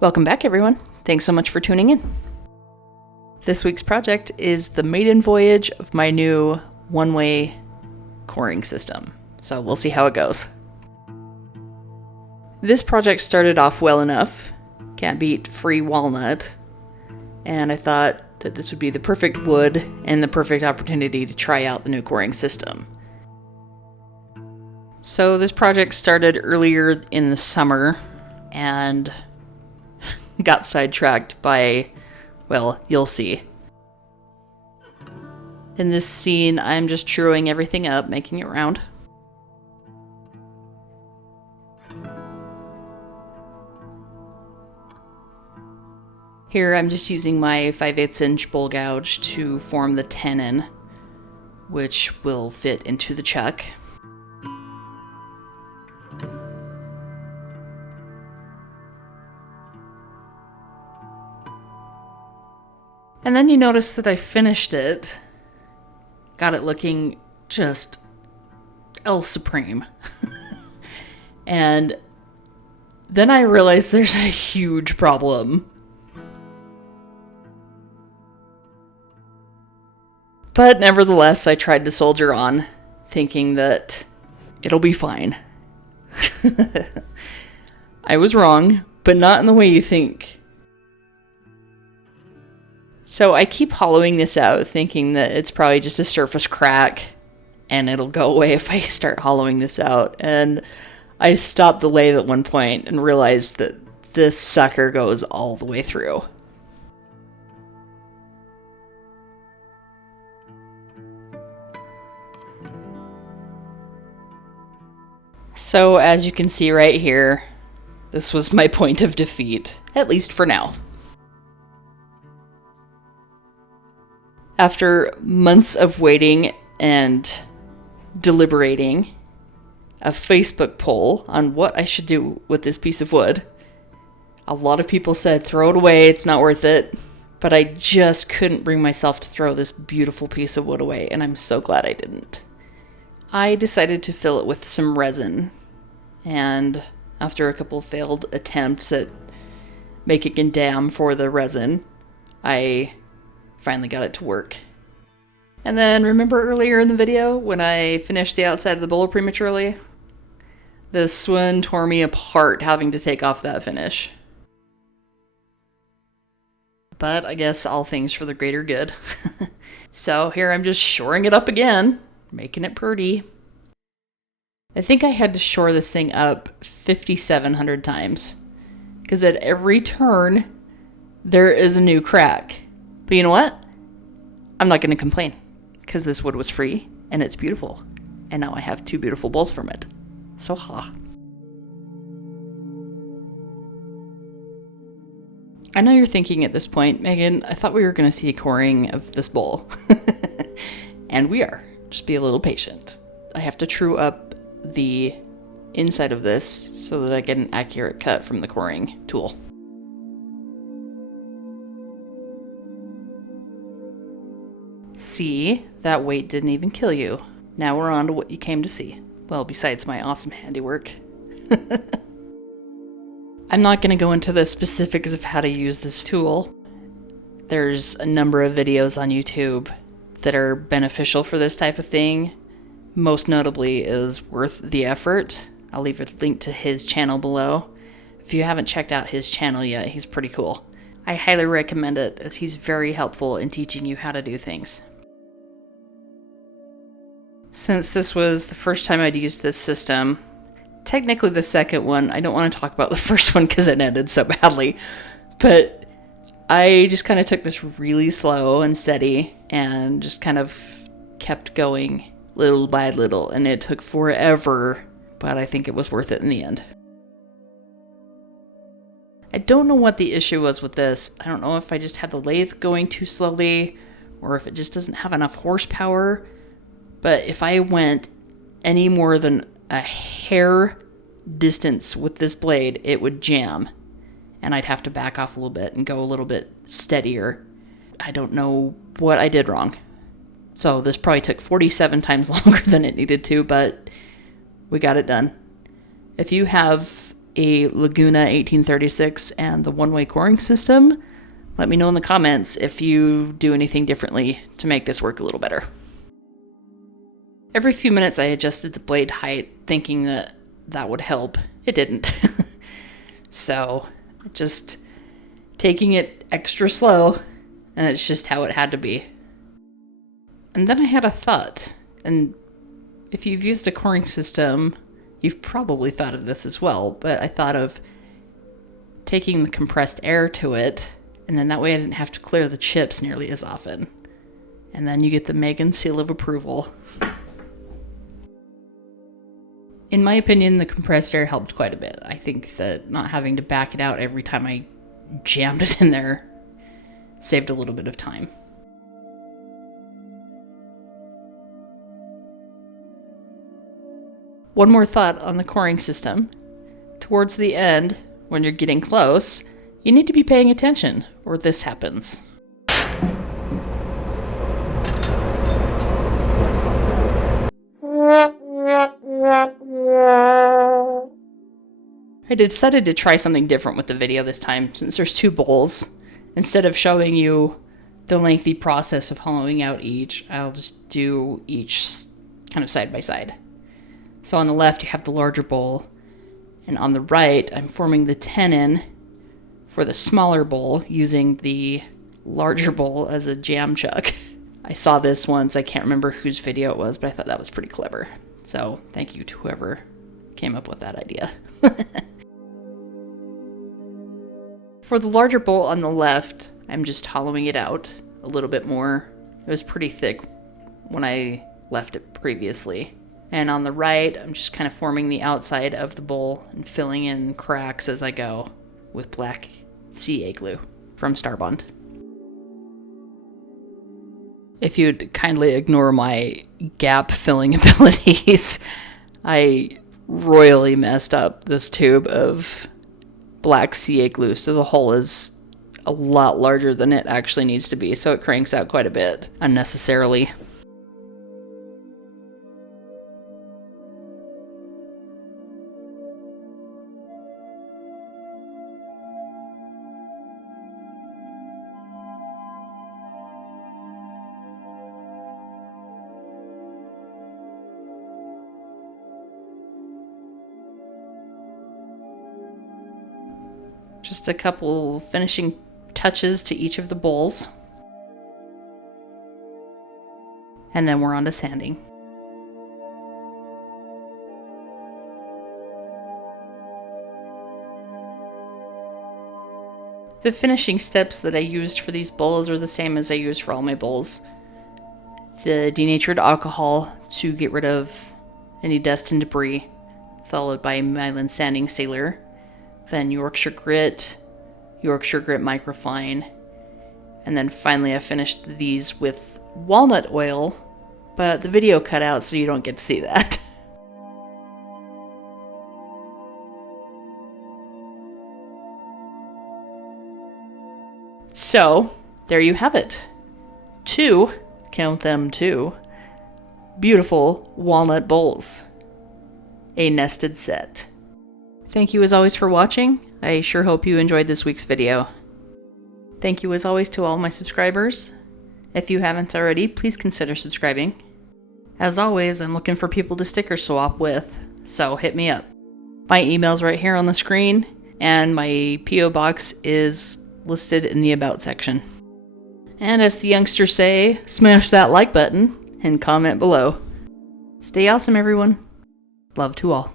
Welcome back, everyone. Thanks so much for tuning in. This week's project is the maiden voyage of my new Oneway coring system. So we'll see how it goes. This project started off well enough. Can't beat free walnut. And I thought that this would be the perfect wood and the perfect opportunity to try out the new coring system. So this project started earlier in the summer and got sidetracked by, well, you'll see. In this scene, I'm just truing everything up, making it round. Here I'm just using my 5/8" bowl gouge to form the tenon, which will fit into the chuck. And then you notice that I finished it. Got it looking just El Supreme. And then I realized there's a huge problem. But nevertheless, I tried to soldier on, thinking that it'll be fine. I was wrong, but not in the way you think. So I keep hollowing this out, thinking that it's probably just a surface crack, and it'll go away if I start hollowing this out. And I stopped the lathe at one point and realized that this sucker goes all the way through. So as you can see right here, this was my point of defeat, at least for now. After months of waiting and deliberating, a Facebook poll on what I should do with this piece of wood. A lot of people said, throw it away, it's not worth it. But I just couldn't bring myself to throw this beautiful piece of wood away, and I'm so glad I didn't. I decided to fill it with some resin, and after a couple failed attempts at making a dam for the resin, I finally got it to work. And then remember earlier in the video when I finished the outside of the bowl prematurely? This one tore me apart having to take off that finish. But I guess all things for the greater good. So here I'm just shoring it up again, making it pretty. I think I had to shore this thing up 5,700 times. Because at every turn, there is a new crack. But you know what? I'm not going to complain, because this wood was free, and it's beautiful. And now I have two beautiful bowls from it. So ha. I know you're thinking at this point, Megan, I thought we were going to see a coring of this bowl. And we are. Just be a little patient. I have to true up the inside of this so that I get an accurate cut from the coring tool. See, that weight didn't even kill you. Now we're on to what you came to see. Well, besides my awesome handiwork. I'm not going to go into the specifics of how to use this tool. There's a number of videos on YouTube that are beneficial for this type of thing. Most notably is Wortheffort. I'll leave a link to his channel below. If you haven't checked out his channel yet, he's pretty cool. I highly recommend it, as he's very helpful in teaching you how to do things. Since this was the first time I'd used this system, technically the second one, I don't want to talk about the first one because it ended so badly, but I just kind of took this really slow and steady and just kind of kept going little by little, and it took forever, but I think it was worth it in the end. I don't know what the issue was with this. I don't know if I just had the lathe going too slowly or if it just doesn't have enough horsepower, but if I went any more than a hair distance with this blade, it would jam. and I'd have to back off a little bit and go a little bit steadier. I don't know what I did wrong. So this probably took 47 times longer than it needed to, but we got it done. If you have a Laguna 1836 and the Oneway coring system, let me know in the comments if you do anything differently to make this work a little better. Every few minutes I adjusted the blade height thinking that that would help. It didn't. So just taking it extra slow, and it's just how it had to be. And then I had a thought, and if you've used a coring system, you've probably thought of this as well, but I thought of taking the compressed air to it, and then that way I didn't have to clear the chips nearly as often. And then you get the Megan seal of approval. In my opinion, the compressed air helped quite a bit. I think that not having to back it out every time I jammed it in there saved a little bit of time. One more thought on the coring system. Towards the end, when you're getting close, you need to be paying attention, or this happens. I decided to try something different with the video this time, since there's two bowls. Instead of showing you the lengthy process of hollowing out each, I'll just do each kind of side by side. So on the left you have the larger bowl, and on the right I'm forming the tenon for the smaller bowl using the larger bowl as a jam chuck. I saw this once, I can't remember whose video it was, but I thought that was pretty clever. So thank you to whoever came up with that idea. For the larger bowl on the left, I'm just hollowing it out a little bit more. It was pretty thick when I left it previously. And on the right, I'm just kind of forming the outside of the bowl and filling in cracks as I go with black CA glue from Starbond. If you'd kindly ignore my gap filling abilities, I royally messed up this tube of black CA glue, so the hole is a lot larger than it actually needs to be, so it cranks out quite a bit unnecessarily. Just a couple finishing touches to each of the bowls. And then we're on to sanding. The finishing steps that I used for these bowls are the same as I use for all my bowls. The denatured alcohol to get rid of any dust and debris, followed by Mylands sanding sealer. Then Yorkshire Grit Microfine, and then finally I finished these with walnut oil, but the video cut out so you don't get to see that. So, there you have it. Count them two, beautiful walnut bowls. A nested set. Thank you as always for watching. I sure hope you enjoyed this week's video. Thank you as always to all my subscribers. If you haven't already, please consider subscribing. As always, I'm looking for people to sticker swap with, so hit me up. My email's right here on the screen, and my P.O. box is listed in the About section. And as the youngsters say, smash that like button and comment below. Stay awesome, everyone. Love to all.